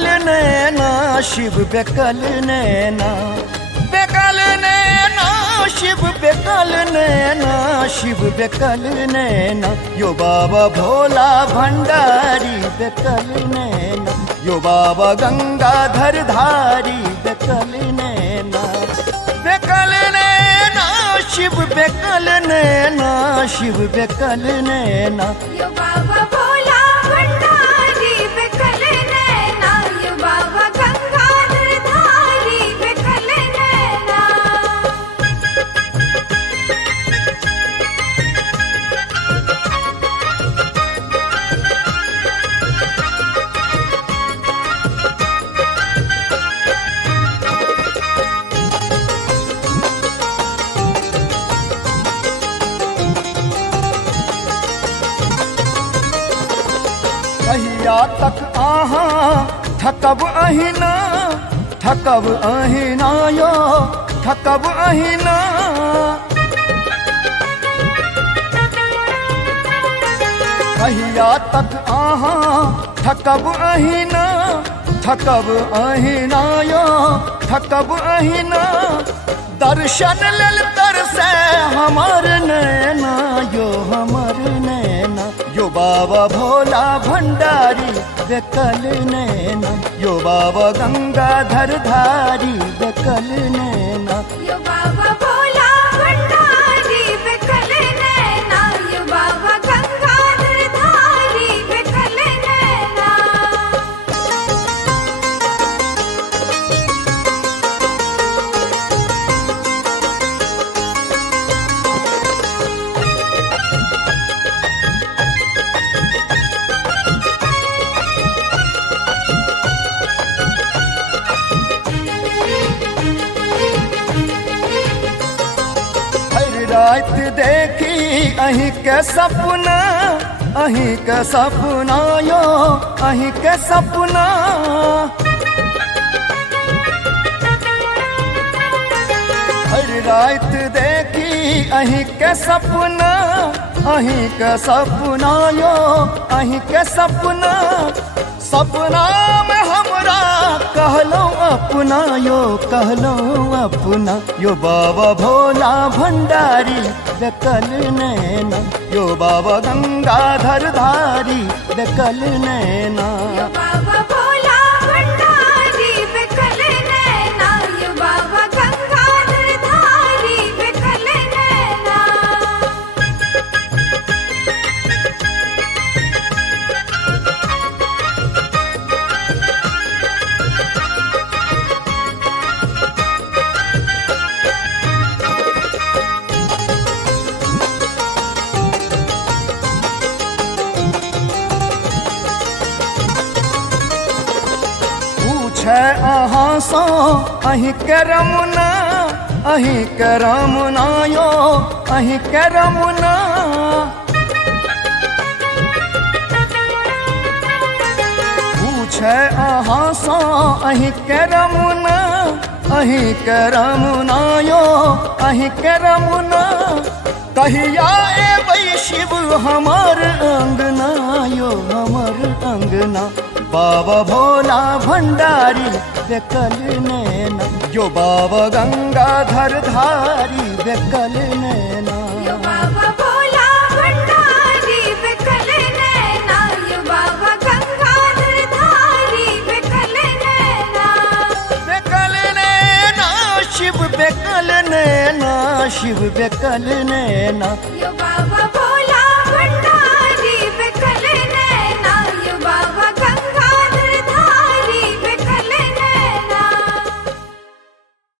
बेकल नैना शिव बेकल नैना, बेकल नैना शिव बेकल नैना, शिव बेकल नैना। यो बाबा भोला भंडारी बेकल नैना, यो बाबा गंगाधर धारी बेकल नैना, बेकल नैना शिव बेकल नैना, शिव बेकल नैना। यो बाबा भोला भंडारी बेकल नैना, यो बाबा गंगाधर धारी बेकल नैना। कहिया तक आहा थकब अहिना, थकब अहिना यो थकब अहिना। कहिया तक आहा थकब अहिना, थकब अहिना यो थकब अहिना। दर्शन लेल तरसे हमर नैना, यो हमर नैना। यो बाबा भोला भंडारी बेकल नैना, यो बाबा गंगाधर धारी बेकल नैना। यो बाबा भोला भंडारी बेकल नैना, यो बाबा गंगाधर धारी बेकल नैना। रात देखी अहीं के सपना, अहीं के सपना यो अहीं के सपना। हर रात देखी अहीं के सपना, अहीं के सपना यो अहीं के सपना। सपना में हमरा कहलो अपना, यो कहलो अपना। यो बाबा भोला भंडारी बेकल नैना, यो बाबा गंगाधर धारी बेकल नैना। यो बाबा भोला भंडारी बेकल नैना, यो बाबा गंगाधर धारी बेकल नैना। पूछे अहाँ सो अहीं के रमुना, अहीं के रमुना यो अहीं के रमुना। पूछे अहाँ सो अहीं के रमुना, अहीं के रमुना यो अहीं के रमुना। कहिया ए शिव हमार अंगना, यो हमार अंगना। बाबा भोला भंडारी बेकल नैना, यो बाबा गंगाधर धारी बेकल नैना। यो बाबा भोला भंडारी बेकल नैना, यो बाबा गंगाधर धारी बेकल नैना। बेकल नैना शिव बेकल नैना, शिव बेकल नैना। यो बाबा